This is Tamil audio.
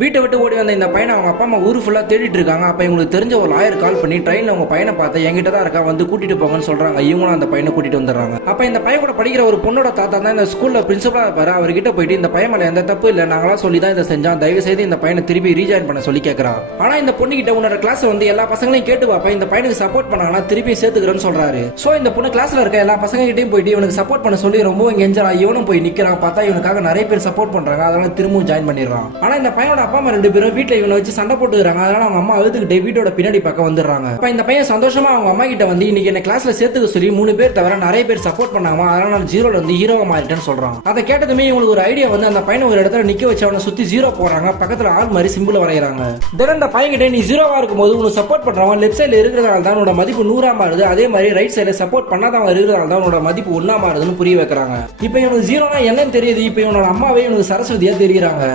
வீட்டை விட்டு ஓடி வந்த இந்த பையனை அவங்க அப்பா அம்மா ஊர் ஃபுல்லாக தேடிட்டு இருக்காங்க. அப்போ இவங்களுக்கு தெரிஞ்ச ஒரு லாயர் கால் பண்ணி ட்ரெயினில் உங்க பையனை பார்த்து என்கிட்ட தான் இருக்கா, வந்து கூட்டிட்டு போங்கன்னு சொல்றாங்க. இவங்களும் அந்த பையனை கூட்டிட்டு வந்துடுறாங்க. அப்போ இந்த பையன் கூட படிக்கிற ஒரு பொண்ணோட தாத்தா தான் இந்த ஸ்கூல்ல பிரின்சிபலா இருப்பாரு. அவர்கிட்ட போயிட்டு இந்த பையன் மேல எந்த தப்பு இல்லை, நாங்களா சொல்லி தான் இதை செஞ்சோம், தயவு செய்து இந்த பையனை திருப்பி ரீஜாயின் பண்ண சொல்லி கேட்கறான். ஆனா இந்த பொண்ணு கிட்ட உன்னோட கிளாஸ் வந்து எல்லா பசங்களையும் கேட்டு பார்ப்பேன், இந்த பையனுக்கு சப்போர்ட் பண்ணாங்கன்னா திருப்பி சேர்த்துக்கிறேன்னு சொல்றாரு. சோ இந்த பொண்ணு கிளாஸ்ல இருக்க எல்லா பசங்க கிட்டையும் போயிட்டு இவனுக்கு சப்போர்ட் பண்ண சொல்லி ரொம்ப கெஞ்சறான். இவனும் போய் நிக்கிறான். பார்த்தா இவனுக்காக நிறைய பேர் சப்போர்ட் பண்றாங்க. அதனால திரும்பவும் ஜாயின் பண்ணிடுறான். ஆனா இந்த பையனோட அப்பா அம்மா ரெண்டு பேரும் வீட்டுல இவனை வச்சு சண்டை போட்டுக்கிறாங்க. அதனால அவங்க அம்மா அழுதுகிட்டே வீட்டோட பின்னாடி பக்கம் வந்துடுறாங்க. அப்ப இந்த பையன் சந்தோஷமா அவங்க அம்மா கிட்ட வந்து இன்னைக்கு என்ன கிளாஸ்ல சேர்த்துக்க சொல்லி 3 பேர் தவிர நிறைய பேர் சப்போர்ட் பண்ணாமா, அதனால நான் ஜீரோல வந்து ஹீரோவா மாறிட்டேன்னு சொல்றான். அதை கேட்டதுமே இவங்களுக்கு ஒரு ஐடியா வந்து அந்த பையனை ஒரு இடத்துல நிக்க வச்சு அவனை சுத்தி ஜீரோ போறாங்க. பக்கத்துல ஆள் மாதிரி சிம்பிள் வரைகிறாங்க. தென் அந்த பையன் கிட்ட நீ ஜீரோவா இருக்கும்போது உனக்கு சப்போர்ட் பண்றவன் லெஃப்ட் சைடுல இருக்கிறதால தான் உன்னோட மதிப்பு 100 மாறுது, அதே மாதிரி ரைட் சைடுல சப்போர்ட் பண்ணாதவங்க இருக்கிறதால தான் உன்னோட மதிப்பு 1 மாறுதுன்னு புரிய வைக்கிறாங்க. இப்போ இவனுக்கு ஜீரோனா என்னன்னு தெரியுது. இப்போ இவனோட அம்மாவே இவனுக்கு சரஸ்வதியா தெரியுறாங்க.